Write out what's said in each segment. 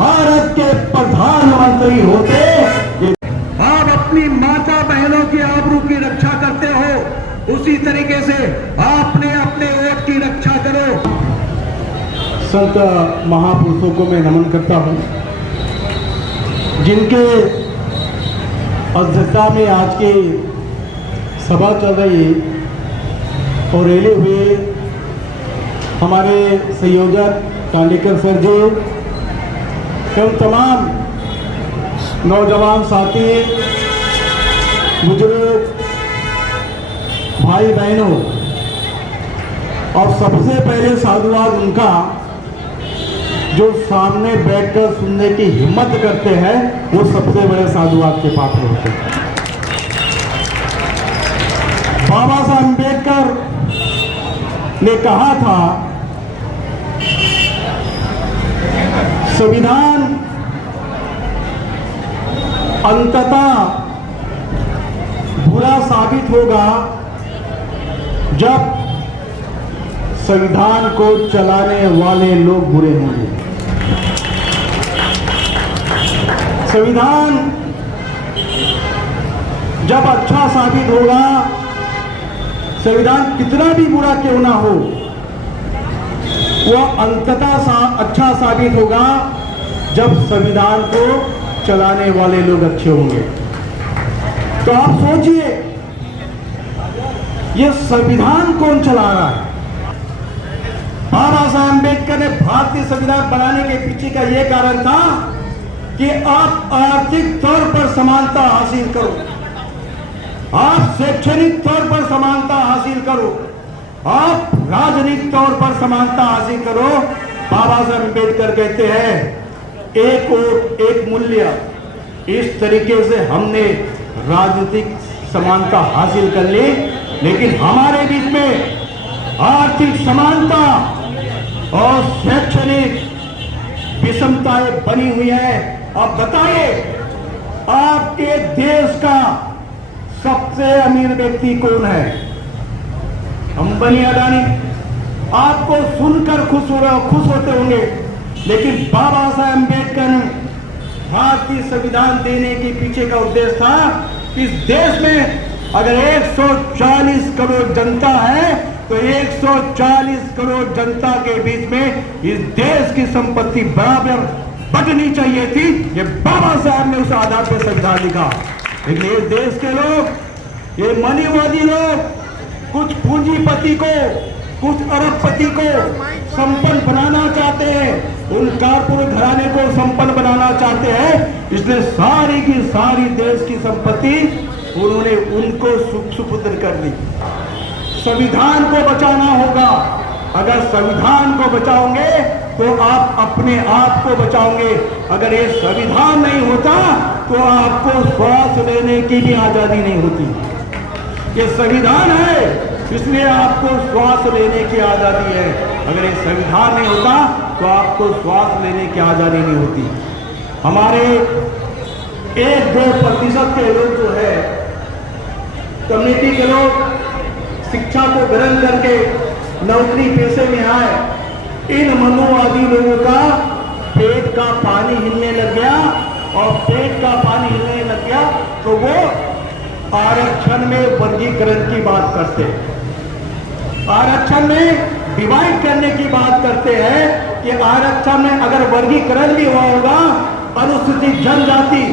भारत के प्रधानमंत्री होते। आप अपनी माता बहनों की आबरू की रक्षा करते हो, उसी तरीके से आपने अपने वोट की रक्षा करो। संत महापुरुषों को मैं नमन करता हूं, जिनके अध्यक्षता में आज की सभा चल रही और रेले हुए हमारे संयोजक कांडेकर सर जी एवं तमाम नौजवान साथी, बुजुर्ग भाई बहनों, और सबसे पहले साधुवाद उनका जो सामने बैठकर सुनने की हिम्मत करते हैं, वो सबसे बड़े साधुवाद के पात्र होते हैं। बाबा साहब अम्बेडकर ने कहा था, संविधान अंततः बुरा साबित होगा जब संविधान को चलाने वाले लोग बुरे होंगे। संविधान जब अच्छा साबित होगा, संविधान कितना भी बुरा क्यों ना हो, वह अंततः अच्छा साबित होगा जब संविधान को चलाने वाले लोग अच्छे होंगे। तो आप सोचिए, ये संविधान कौन चला रहा है? बाबा साहब अम्बेडकर ने भारतीय संविधान बनाने के पीछे का यह कारण था कि आप आर्थिक तौर पर समानता हासिल करो, आप शैक्षणिक तौर पर समानता हासिल करो, आप राजनीतिक तौर पर समानता हासिल करो। बाबा साहब अम्बेडकर कहते हैं, एक वोट एक मूल्य। इस तरीके से हमने राजनीतिक समानता हासिल कर ली, लेकिन हमारे बीच में आर्थिक समानता और शैक्षणिक विषमताएं बनी हुई है। अब बताइए, आपके देश का सबसे अमीर व्यक्ति कौन है? अंबानी, अडानी। आपको सुनकर खुश होते होंगे, लेकिन बाबा साहब अम्बेडकर ने भारतीय संविधान देने के पीछे का उद्देश्य था कि इस देश में अगर 140 करोड़ जनता है तो 140 करोड़ जनता के बीच में इस देश की संपत्ति बराबर बंटनी चाहिए थी। ये बाबा साहब ने उस आधार पर संविधान लिखा। लेकिन ये देश के लोग, ये मनीवादी लोग, कुछ पूंजीपति को, कुछ अरबपति को संपन्न बनाना चाहते हैं, उन कारपोरेट घराने को संपन्न बनाना चाहते हैं। इसलिए सारी की सारी देश की संपत्ति उन्होंने उनको सुपुत्र कर दी। संविधान को बचाना होगा। अगर संविधान को बचाओगे तो आप अपने आप को बचाओगे। अगर ये संविधान नहीं होता तो आपको श्वास लेने की भी आजादी नहीं होती। ये संविधान है, इसलिए आपको श्वास लेने की आजादी है। अगर ये संविधान नहीं होता तो आपको श्वास लेने की आजादी नहीं होती। हमारे 1-2% के लोग जो है, कम्युनिटी के लोग शिक्षा को ग्रहण करके नौकरी पेशे में आए, इन मनुवादी लोगों का पेट का पानी हिलने लग गया, और पेट का पानी हिलने लग गया तो वो आरक्षण में वर्गीकरण की बात करते हैं, आरक्षण में डिवाइड करने की बात करते हैं कि आरक्षण में अगर वर्गीकरण भी हुआ होगा, अनुसूचित जनजाति,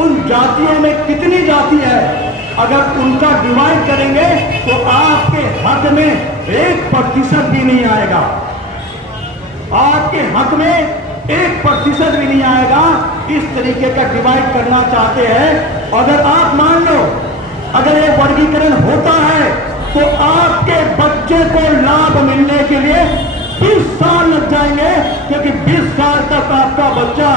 उन जातियों में कितनी जाति है, अगर उनका डिवाइड करेंगे तो आपके हक में 1% भी नहीं आएगा। आपके हक में 1% भी नहीं आएगा। इस तरीके का डिवाइड करना चाहते हैं। अगर आप मान लो, अगर ये वर्गीकरण होता है तो आपके बच्चे को लाभ मिलने के लिए 20 साल लग जाएंगे, क्योंकि 20 साल तक आपका बच्चा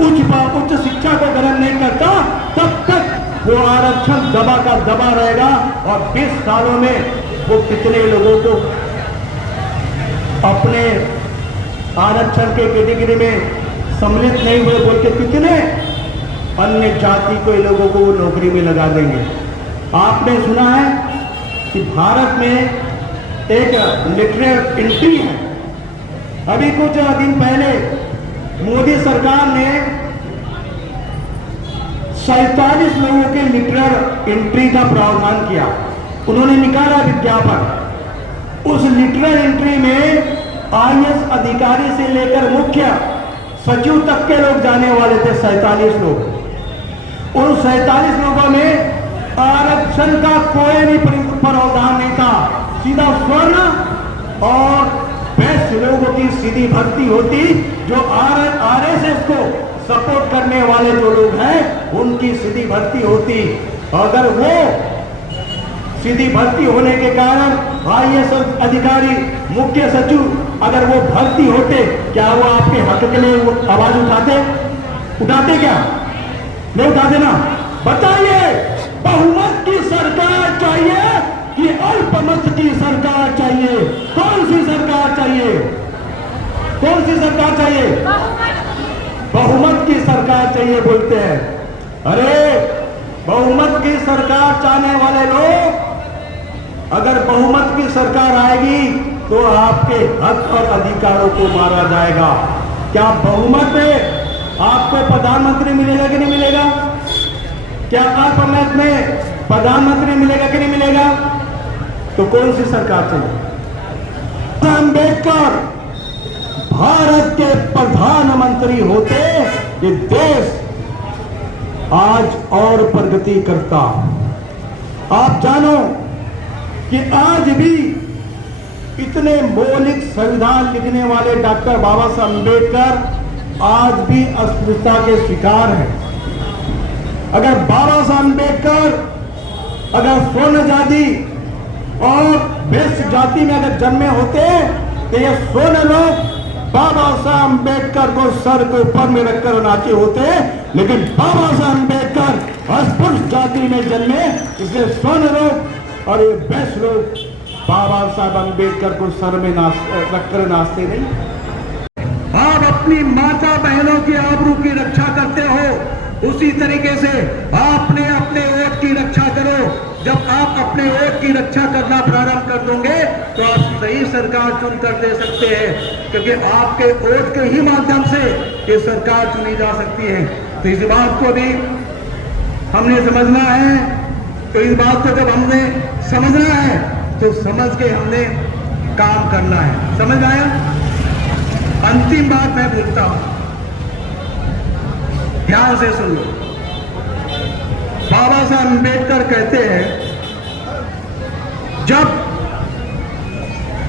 उच्च शिक्षा को ग्रहण नहीं करता, तब तक वो आरक्षण दबा का दबा रहेगा। और 20 सालों में वो कितने लोगों को अपने आरक्षण के कैटेगरी में सम्मिलित नहीं हुए बोल के कितने अन्य जाति के लोगों को वो नौकरी में लगा देंगे। आपने सुना है कि भारत में एक लिटरेचर एंट्री है। अभी कुछ दिन पहले मोदी सरकार ने 47 लोगों के लिटरल एंट्री का प्रावधान किया। उन्होंने निकाला विज्ञापन। उस लिटरल एंट्री में आईएएस अधिकारी से लेकर मुख्य सचिव तक के लोग जाने वाले थे, 47 लोग। उन 47 लोगों में आरक्षण का कोई भी प्रावधान नहीं था। सीधा स्वर्ण और वैश्य लोगों की सीधी भर्ती होती, जो आरएसएस को सपोर्ट करने वाले जो लोग हैं उनकी सीधी भर्ती होती। अगर वो सीधी भर्ती होने के कारण आईएएस अधिकारी, मुख्य सचिव अगर वो भर्ती होते, क्या वो आपके हक के लिए आवाज उठाते क्या? नहीं उठाते ना। बताइए, बहुमत की सरकार चाहिए कि अल्पमत की सरकार चाहिए? कौन सी सरकार चाहिए? कौन सी सरकार चाहिए? बहुमत की सरकार चाहिए बोलते हैं। अरे बहुमत की सरकार चाहने वाले लोग, अगर बहुमत की सरकार आएगी तो आपके हक और अधिकारों को मारा जाएगा। क्या बहुमत में आपको प्रधानमंत्री मिलेगा कि नहीं मिलेगा? क्या अल्पमत में प्रधानमंत्री मिलेगा कि नहीं मिलेगा? तो कौन सी सरकार चाहिए? अम्बेडकर भारत के प्रधानमंत्री होते, ये देश आज और प्रगति करता। आप जानो कि आज भी इतने मौलिक संविधान लिखने वाले डॉक्टर बाबा साहब अम्बेडकर आज भी अस्पृश्यता के शिकार हैं। अगर बाबा साहब अम्बेडकर अगर स्वर्ण जाति और वैश्य जाति में अगर जन्मे होते तो ये स्वर्ण लोग बाबा साहब अम्बेडकर को सर के ऊपर में रखकर नाचे होते, लेकिन बाबा साहब अम्बेडकर अस्पृश्य जाति में जन्मे, इसलिए स्वर्ण लोग और ये वैश्य लोग बाबा साहब अम्बेडकर को सर में रखकर नाचते नहीं। आप अपनी माता बहनों की आबरू की रक्षा करते हो, उसी तरीके से आपने अपने वोट की रक्षा करो। जब आप अपने वोट की रक्षा करना प्रारंभ कर दोगे तो आप सही सरकार चुनकर दे सकते हैं, क्योंकि आपके वोट के ही माध्यम से ये सरकार चुनी जा सकती है। तो इस बात को भी हमने समझना है। तो इस बात को जब हमने समझना है तो समझ के हमने काम करना है। समझ आया? अंतिम बात मैं बोलता हूं, ध्यान से सुन लो। बाबा साहब अम्बेडकर कहते हैं, जब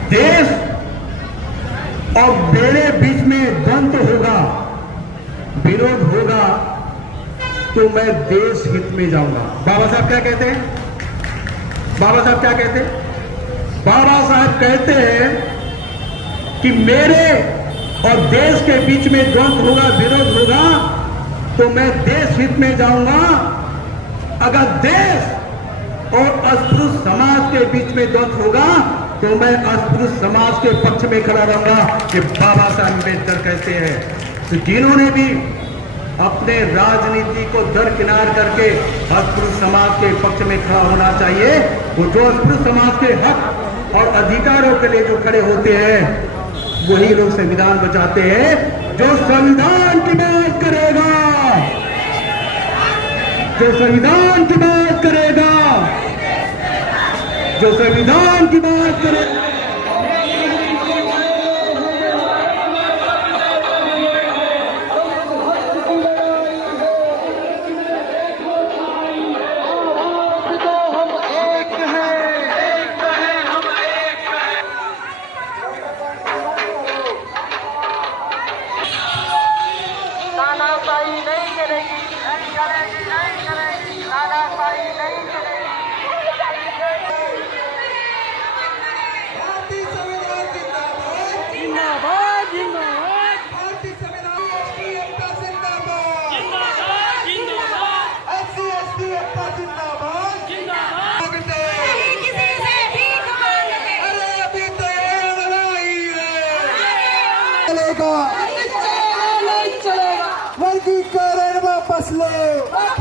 देश और मेरे बीच में द्वंद्व होगा, विरोध होगा, तो मैं देश हित में जाऊंगा। बाबा साहब क्या कहते हैं? बाबा साहब क्या कहते हैं? बाबा साहब कहते हैं कि मेरे और देश के बीच में द्वंद्व होगा, विरोध होगा, तो मैं देश हित में जाऊंगा। अगर देश और अस्पृश्य समाज के बीच में द्वंद्व होगा तो मैं अस्पृश्य समाज के पक्ष में खड़ा रहूंगा, कि बाबा साहब अम्बेडकर कहते हैं। तो जिन्होंने भी अपने राजनीति को दरकिनार करके अस्पृश्य समाज के पक्ष में खड़ा होना चाहिए, वो जो अस्पृश्य समाज के हक और अधिकारों के लिए जो खड़े होते हैं, वही लोग संविधान बचाते हैं। जो संविधान की बात करेगा, जो संविधान की बात करेगा, जो संविधान की बात करेगा, वर्गीकरण वापस लो।